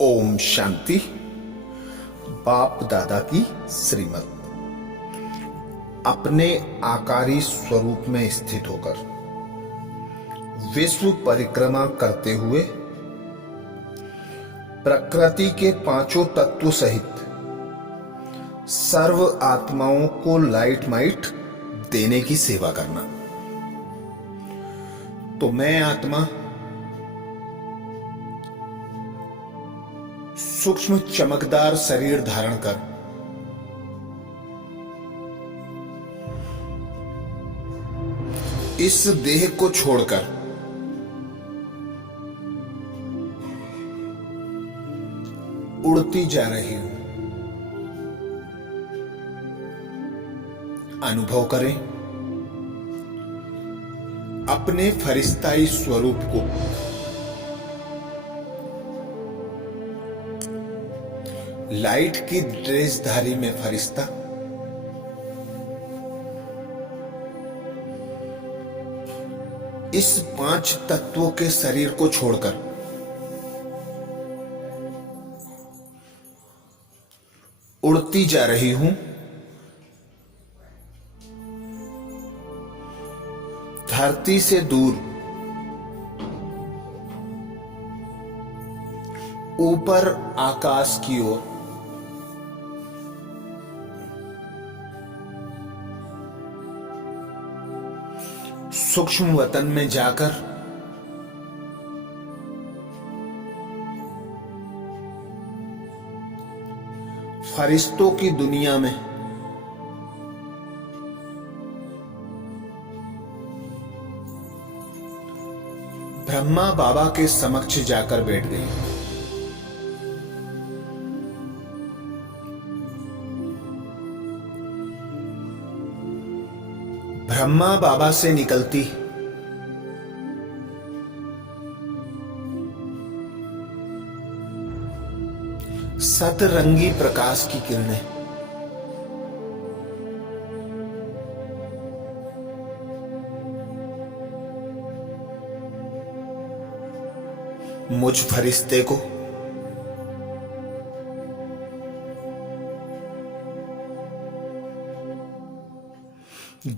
ओम शांति। बाप दादा की श्रीमत। अपने आकारी स्वरूप में स्थित होकर विश्व परिक्रमा करते हुए प्रकृति के पांचों तत्व सहित सर्व आत्माओं को लाइट माइट देने की सेवा करना। तो मैं आत्मा सूक्ष्म चमकदार शरीर धारण कर इस देह को छोड़कर उड़ती जा रही हूं। अनुभव करें अपने फरिश्ताई स्वरूप को। लाइट की ड्रेसधारी में फरिश्ता इस पांच तत्वों के शरीर को छोड़कर उड़ती जा रही हूं। धरती से दूर ऊपर आकाश की ओर। सूक्ष्म वतन में जाकर फरिश्तों की दुनिया में ब्रह्मा बाबा के समक्ष जाकर बैठ गई। ब्रह्मा बाबा से निकलती सतरंगी प्रकाश की किरणें मुझ फरिश्ते को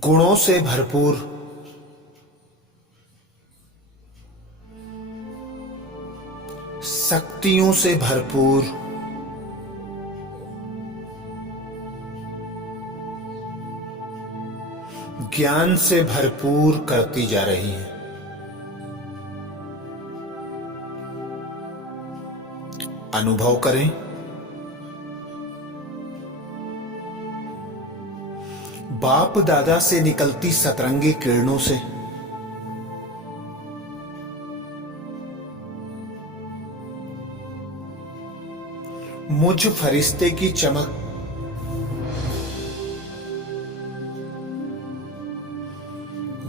गुणों से भरपूर शक्तियों से भरपूर ज्ञान से भरपूर करती जा रही है। अनुभव करें बाप दादा से निकलती सतरंगी किरणों से मुझ फरिश्ते की चमक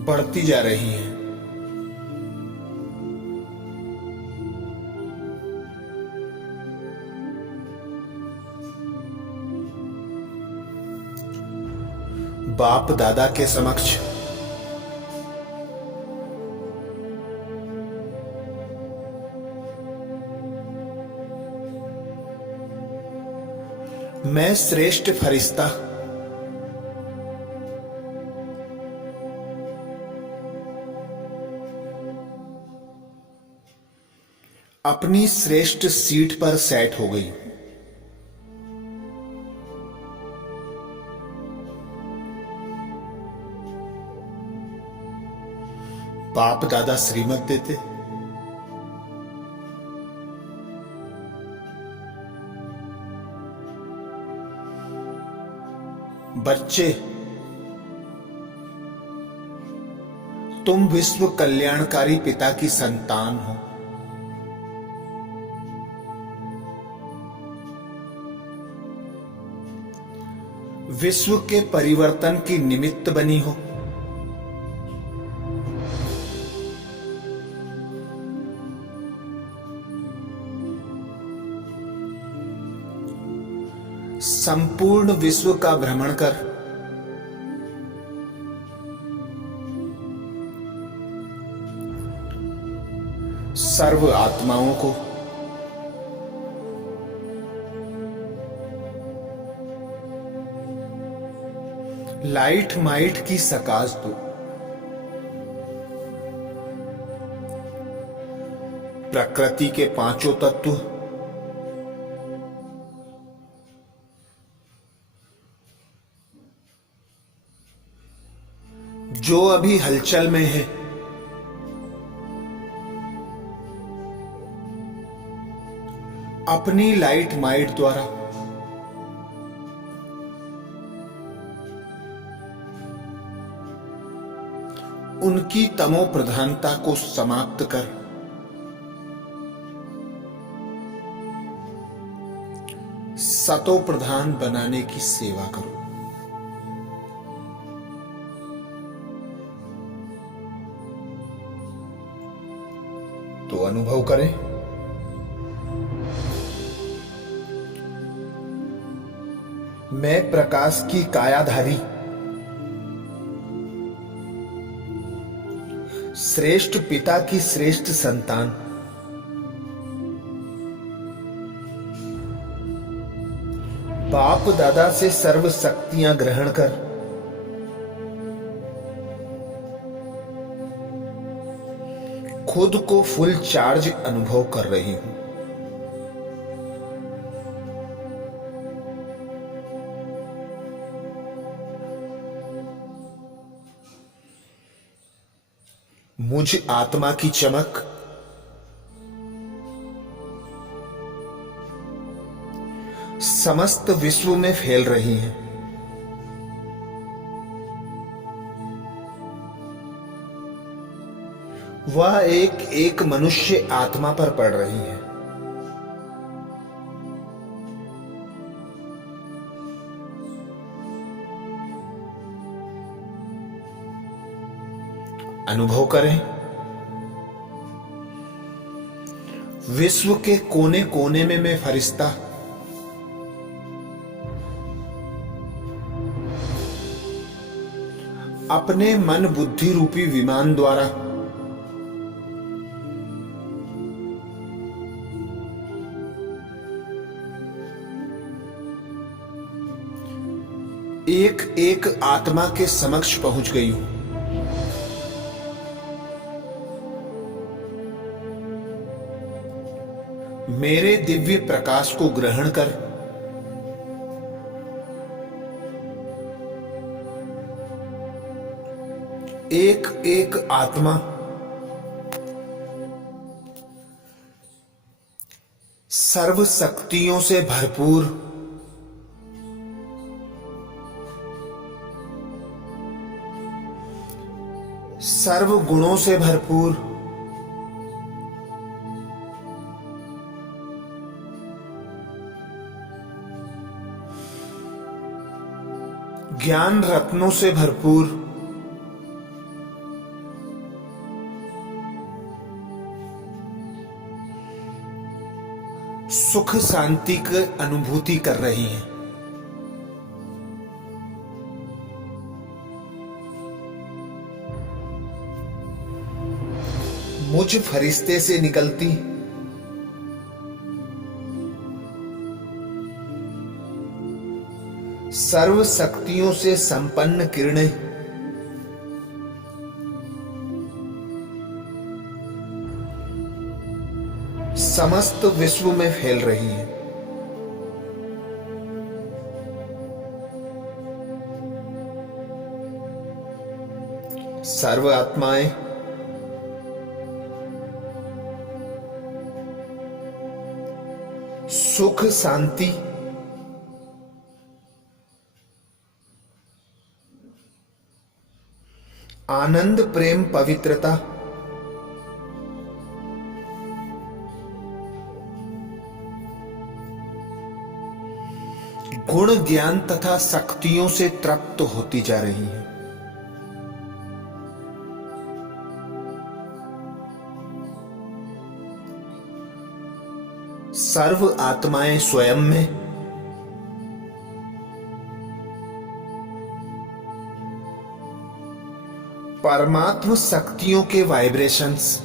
बढ़ती जा रही है। बाप दादा के समक्ष मैं श्रेष्ठ फरिश्ता अपनी श्रेष्ठ सीट पर सेट हो गई। बाप दादा श्रीमत देते, बच्चे तुम विश्व कल्याणकारी पिता की संतान हो। विश्व के परिवर्तन की निमित्त बनी हो। संपूर्ण विश्व का भ्रमण कर सर्व आत्माओं को लाइट माइट की सकाश दो। प्रकृति के पांचों तत्व जो अभी हलचल में है, अपनी लाइट माइट द्वारा उनकी तमो प्रधानता को समाप्त कर सतो प्रधान बनाने की सेवा करो। तो अनुभव करें, मैं प्रकाश की कायाधारी श्रेष्ठ पिता की श्रेष्ठ संतान, बाप दादा से सर्व शक्तियां ग्रहण कर खुद को फुल चार्ज अनुभव कर रही हूं। मुझ आत्मा की चमक समस्त विश्व में फैल रही है। वह एक एक मनुष्य आत्मा पर पड़ रही है। अनुभव करें, विश्व के कोने कोने में मैं फरिश्ता अपने मन बुद्धि रूपी विमान द्वारा एक एक आत्मा के समक्ष पहुंच गई हूं। मेरे दिव्य प्रकाश को ग्रहण कर एक एक आत्मा सर्व शक्तियों से भरपूर सर्व गुणों से भरपूर ज्ञान रत्नों से भरपूर सुख शांति की अनुभूति कर रही है। मुझ फरिश्ते से निकलती सर्व शक्तियों से संपन्न किरणें समस्त विश्व में फैल रही है। सर्व आत्माएं सुख शांति आनंद प्रेम पवित्रता गुण ज्ञान तथा शक्तियों से तृप्त होती जा रही है। सर्व आत्माएं स्वयं में परमात्म शक्तियों के वाइब्रेशंस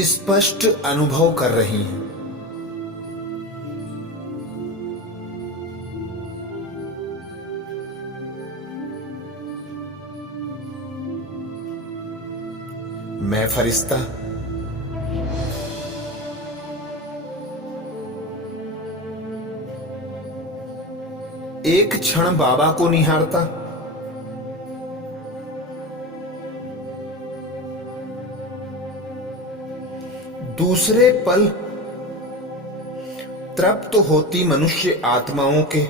स्पष्ट अनुभव कर रही हैं। मैं फरिश्ता एक क्षण बाबा को निहारता, दूसरे पल तृप्त होती मनुष्य आत्माओं के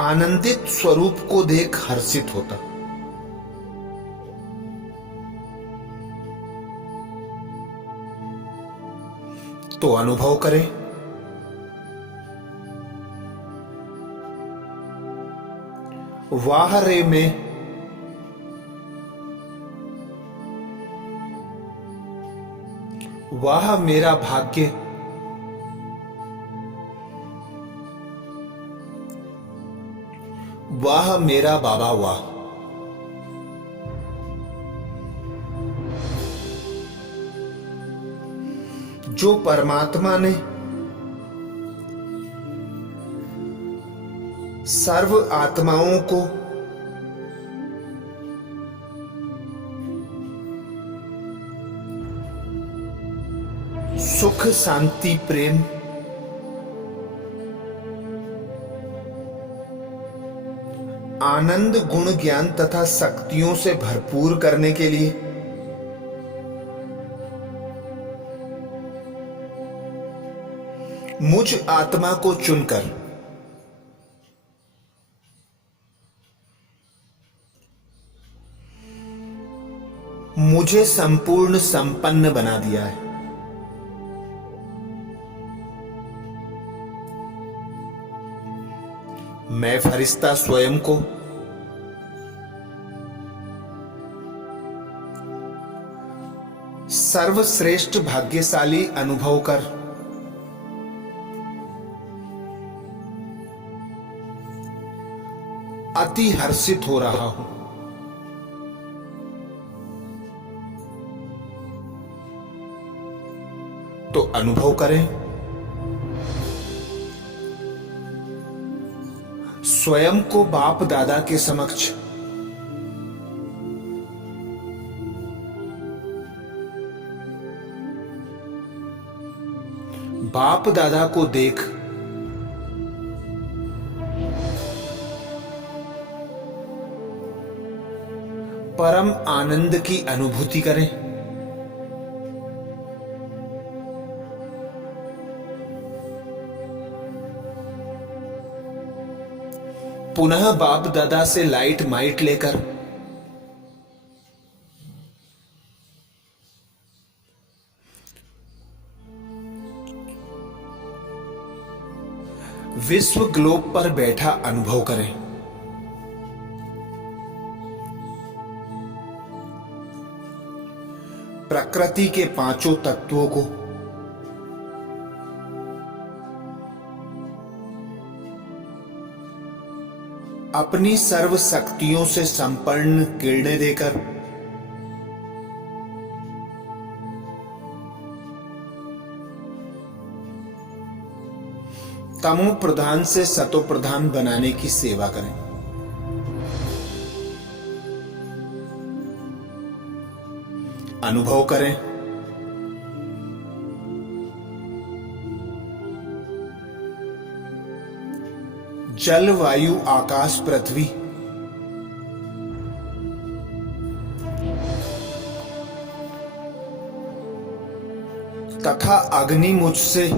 आनंदित स्वरूप को देख हर्षित होता। तो अनुभव करें, वाह रे में वाह मेरा भाग्य, वाह मेरा बाबा वाह। जो परमात्मा ने सर्व आत्माओं को सुख, शांति, प्रेम, आनंद, गुण, ज्ञान तथा शक्तियों से भरपूर करने के लिए मुझ आत्मा को चुनकर मुझे संपूर्ण संपन्न बना दिया है। मैं फरिश्ता स्वयं को सर्वश्रेष्ठ भाग्यशाली अनुभव कर अति हर्षित हो रहा हूं। तो अनुभव करें, स्वयं को बाप दादा के समक्ष बाप दादा को देख परम आनंद की अनुभूति करें। पुनः बाप दादा से लाइट माइट लेकर विश्व ग्लोब पर बैठा अनुभव करें। प्रकृति के पांचों तत्वों को अपनी सर्व शक्तियों से संपन्न किरणें देकर तमो प्रधान से सतो प्रधान बनाने की सेवा करें। अनुभव करें, जल, वायु, आकाश, पृथ्वी तथा अग्नि मुझसे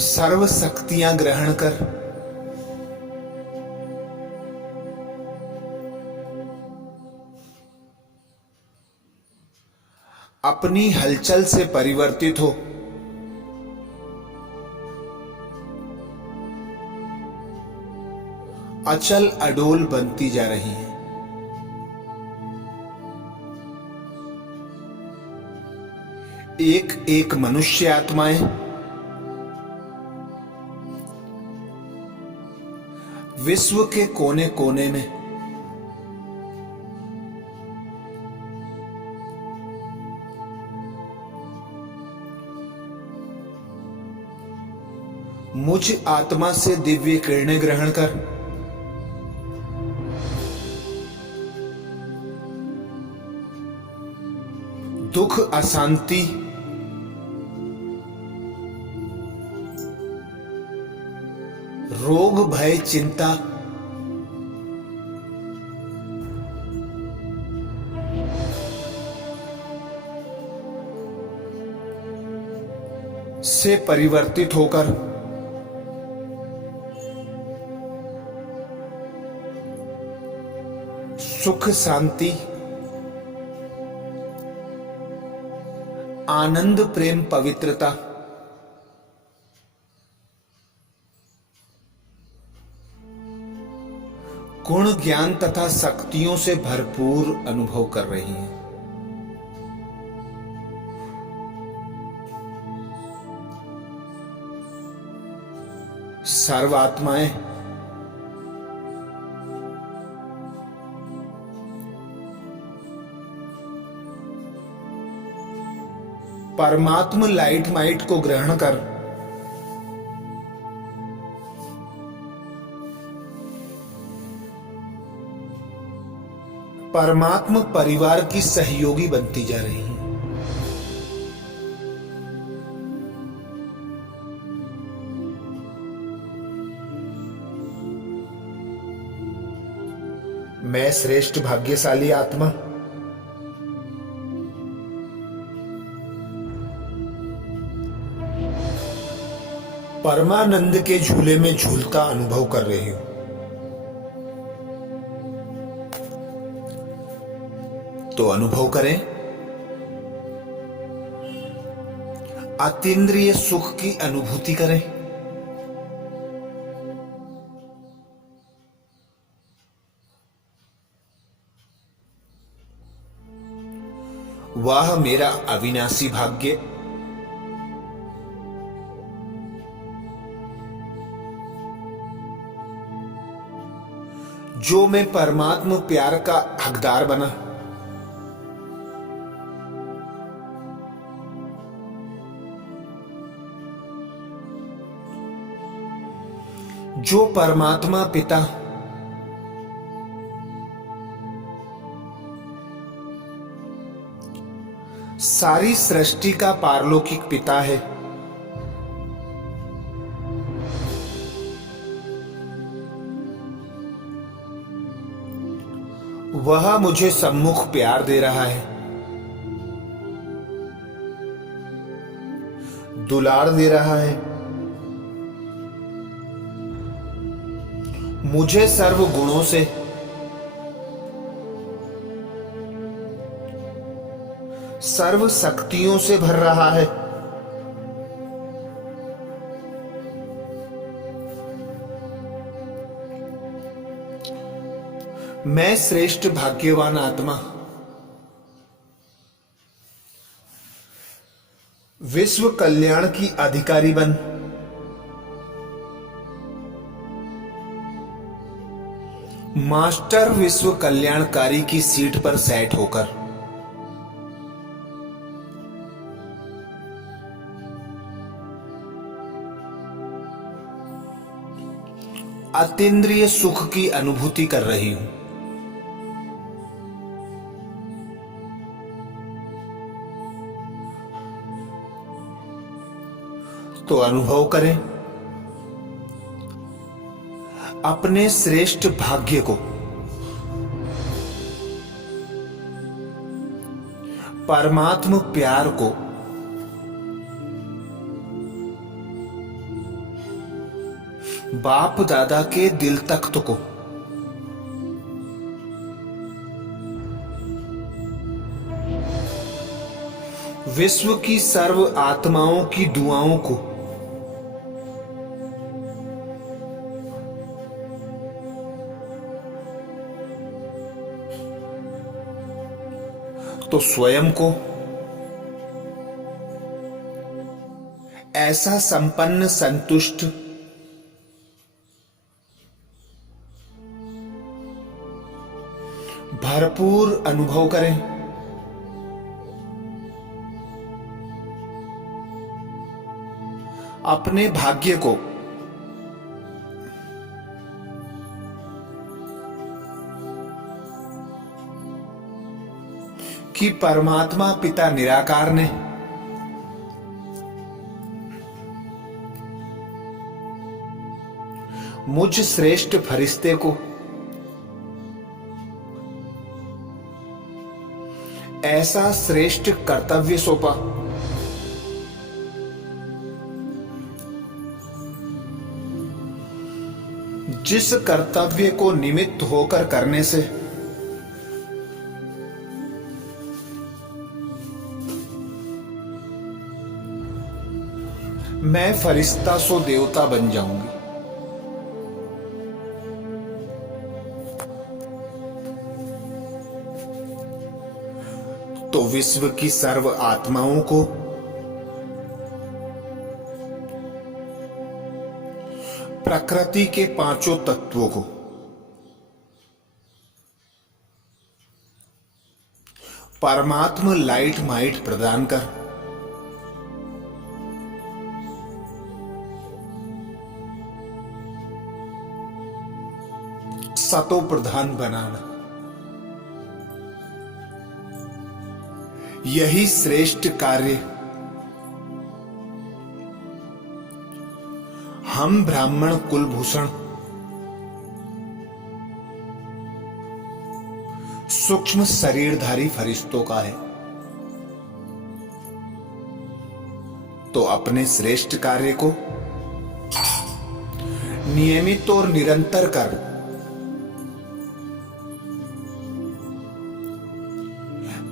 सर्व शक्तियां ग्रहण कर अपनी हलचल से परिवर्तित हो अचल अडोल बनती जा रही है। एक एक मनुष्य आत्माएं विश्व के कोने कोने में मुझ आत्मा से दिव्य किरणें ग्रहण कर दुख, अशांति, रोग, भय, चिंता से परिवर्तित होकर सुख, शांति, आनंद, प्रेम, पवित्रता, गुण, ज्ञान तथा शक्तियों से भरपूर अनुभव कर रही हैं। सर्व आत्माएं परमात्म लाइट माइट को ग्रहण कर परमात्म परिवार की सहयोगी बनती जा रही हैं। मैं श्रेष्ठ भाग्यशाली आत्मा परमानंद के झूले में झूलता अनुभव कर रही हूं। तो अनुभव करें अतीन्द्रिय सुख की अनुभूति करें। वह मेरा अविनाशी भाग्य जो मैं परमात्मा प्यार का हकदार बना, जो परमात्मा पिता सारी सृष्टि का पारलौकिक पिता है, वह मुझे सम्मुख प्यार दे रहा है, दुलार दे रहा है, मुझे सर्व गुणों से सर्व शक्तियों से भर रहा है। मैं श्रेष्ठ भाग्यवान आत्मा विश्व कल्याण की अधिकारी बन मास्टर विश्व कल्याणकारी की सीट पर सेट होकर अतीन्द्रिय सुख की अनुभूति कर रही हूं। तो अनुभव करें अपने श्रेष्ठ भाग्य को, परमात्म प्यार को बाप दादा के दिल तख्त को विश्व की सर्व आत्माओं की दुआओं को तो स्वयं को ऐसा संपन्न, संतुष्ट, भरपूर अनुभव करें। अपने भाग्य को कि परमात्मा पिता निराकार ने मुझ श्रेष्ठ फरिश्ते को ऐसा श्रेष्ठ कर्तव्य सौंपा जिस कर्तव्य को निमित्त होकर करने से मैं फरिश्ता सो देवता बन जाऊंगी। तो विश्व की सर्व आत्माओं को प्रकृति के पांचों तत्वों को परमात्मा लाइट माइट प्रदान कर सतो प्रधान बनाना, यही श्रेष्ठ कार्य हम ब्राह्मण कुलभूषण सूक्ष्म शरीरधारी फरिश्तों का है। तो अपने श्रेष्ठ कार्य को नियमित और निरंतर कर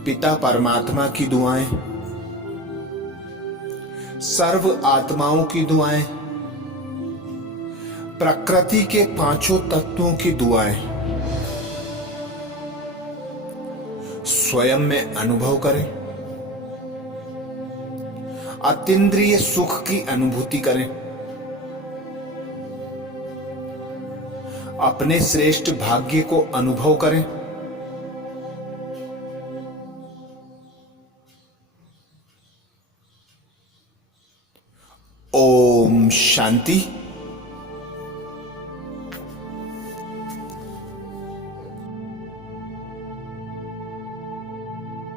पिता परमात्मा की दुआएं, सर्व आत्माओं की दुआएं, प्रकृति के पांचों तत्वों की दुआएं स्वयं में अनुभव करें, अतीन्द्रिय सुख की अनुभूति करें, अपने श्रेष्ठ भाग्य को अनुभव करें। ओम शांति।